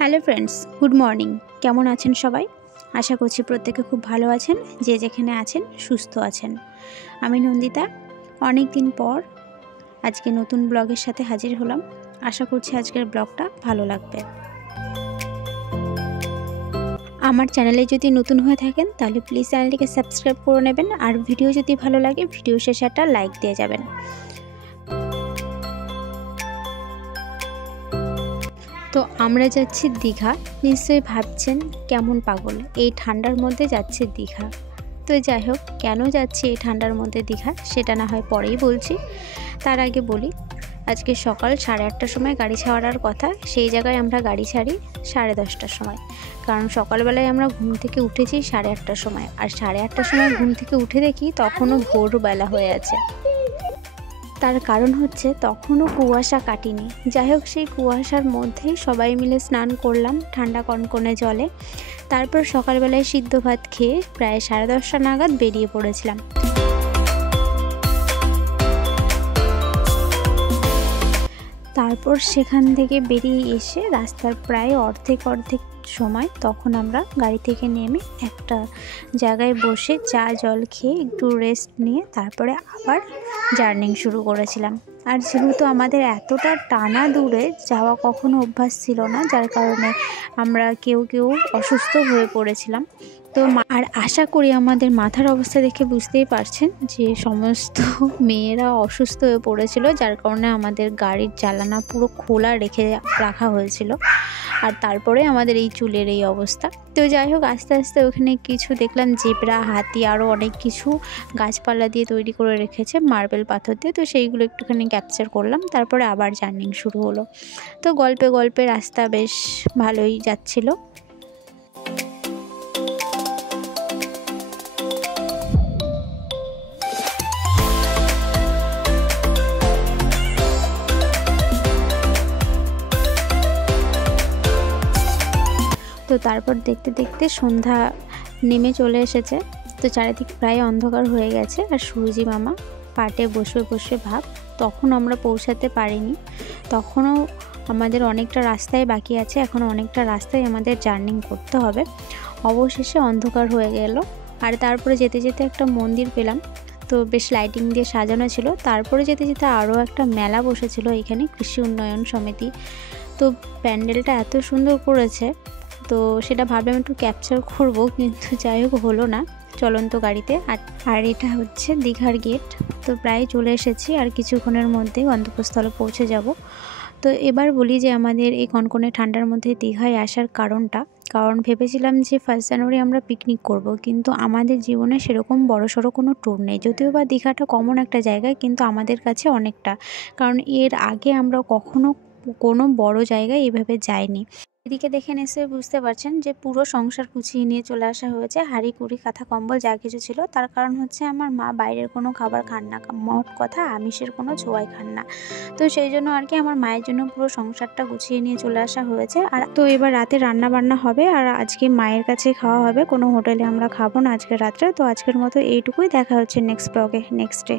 Hello friends, good morning. কেমন আছেন সবাই? আশা করছি প্রত্যেকে খুব ভালো আছেন, যে যেখানে আছেন সুস্থ আছেন। আমি নন্দিতা, অনেক দিন পর আজকে নতুন ব্লগের সাথে হাজির হলাম। আশা করছি আজকের ব্লগটা ভালো লাগবে। আমার চ্যানেলে যদি নতুন হয়ে থাকেন তাহলে প্লিজ চ্যানেলটিকে সাবস্ক্রাইব করে নেবেন, আর ভিডিও যদি ভালো লাগে ভিডিও শেষে একটা লাইক দিয়ে যাবেন। তো আমরা যাচ্ছি দীঘা। নিশ্চয়ই ভাবছেন কেমন পাগল, এই ঠান্ডার মধ্যে যাচ্ছে দীঘা। তো যাই হোক, কেন যাচ্ছি এই ঠান্ডার মধ্যে দীঘা সেটা না হয় পরেই বলছি। তার আগে বলি, আজকে সকাল 8:30টার সময় গাড়ি ছাড়ার কথা, সেই জায়গায় আমরা গাড়ি ছাড়ি 10:30টার সময়। কারণ সকালবেলায় আমরা ঘুম থেকে উঠেছি 8:30টার সময়, আর 8:30টার সময় ঘুম থেকে উঠে দেখি তখনও ভোরবেলা হয়ে আছে। তার কারণ হচ্ছে তখনও কুয়াশা কাটেনি। যাই হোক, সেই কুয়াশার মধ্যেই সবাই মিলে স্নান করলাম ঠান্ডা কনকনে জলে। তারপর সকালবেলায় সিদ্ধ ভাত খেয়ে প্রায় 10:30টা নাগাদ বেরিয়ে পড়েছিলাম। তারপর সেখান থেকে বেরিয়ে এসে রাস্তার প্রায় অর্ধেক সময় তখন আমরা গাড়ি থেকে নেমে একটা জায়গায় বসে চা জল খেয়ে একটু রেস্ট নিয়ে তারপরে আবার জার্নি শুরু করেছিলাম। আর যেহেতু আমাদের এতটা টানা দূরে যাওয়া কখনো অভ্যাস ছিল না, যার কারণে আমরা কেউ অসুস্থ হয়ে পড়েছিলাম। তো আর আশা করি আমাদের মাথার অবস্থা দেখে বুঝতেই পারছেন যে সমস্ত মেয়েরা অসুস্থ হয়ে পড়েছিল, যার কারণে আমাদের গাড়ির জানালা পুরো খোলা রাখা হয়েছিল। আর তারপরে আমাদের এই চুলের এই অবস্থা। তো যাই হোক, আস্তে আস্তে ওখানে কিছু দেখলাম জেব্রা, হাতি, আরও অনেক কিছু গাছপালা দিয়ে তৈরি করে রেখেছে মার্বেল পাথর দিয়ে। তো সেইগুলো একটুখানি ক্যাপচার করলাম। তারপরে আবার জার্নি শুরু হলো। তো গল্পে গল্পে রাস্তা বেশ ভালোই যাচ্ছিল। তো তারপর দেখতে দেখতে সন্ধ্যা নেমে চলে এসেছে। তো চারিদিক প্রায় অন্ধকার হয়ে গেছে, আর সুরজি মামা পাটে বসে বসে ভাব। তখন আমরা পৌঁছাতে পারিনি, তখনও আমাদের অনেকটা রাস্তায় বাকি আছে, এখনও অনেকটা রাস্তায় আমাদের জার্নি করতে হবে। অবশেষে অন্ধকার হয়ে গেল, আর তারপরে যেতে যেতে একটা মন্দির পেলাম। তো বেশ লাইটিং দিয়ে সাজানো ছিল। তারপরে যেতে যেতে আরও একটা মেলা বসেছিল এখানে, কৃষি উন্নয়ন সমিতি। তো প্যান্ডেলটা এত সুন্দর করেছে, তো সেটা ভাবলাম একটু ক্যাপচার করব, কিন্তু যাই হোক হলো না চলন্ত গাড়িতে। আর এটা হচ্ছে দীঘার গেট। তো প্রায় চলে এসেছি, আর কিছুক্ষণের মধ্যেই গন্তব্যস্থলে পৌঁছে যাব। তো এবার বলি যে আমাদের এই কনকনে ঠান্ডার মধ্যে দীঘায় আসার কারণটা। কারণ ভেবেছিলাম যে 1 জানুয়ারি আমরা পিকনিক করব, কিন্তু আমাদের জীবনে সেরকম বড়সড় কোনো ট্যুর নেই। যদিও বা দীঘাটা কমন একটা জায়গায়, কিন্তু আমাদের কাছে অনেকটা, কারণ এর আগে আমরা কখনো কোনো বড় জায়গায় এভাবে যাইনি। এদিকে দেখে নিশ্চয়ই বুঝতে পারছেন যে পুরো সংসার গুছিয়ে নিয়ে চলে আসা হয়েছে। হাঁড়ি কুড়ি কাঁথা কম্বল যা কিছু ছিল। তার কারণ হচ্ছে আমার মা বাইরের কোনো খাবার খান না, মোট কথা আমিষের কোনো ছোঁয়াই খান না। তো সেই জন্য আর কি আমার মায়ের জন্য পুরো সংসারটা গুছিয়ে নিয়ে চলে আসা হয়েছে। আর তো এবার রাতে রান্না বান্না হবে, আর আজকে মায়ের কাছে খাওয়া হবে, কোনো হোটেলে আমরা খাবো না আজকে রাত্রে। তো আজকের মতো এইটুকুই, দেখা হচ্ছে নেক্সট ব্লগে নেক্সট ডে।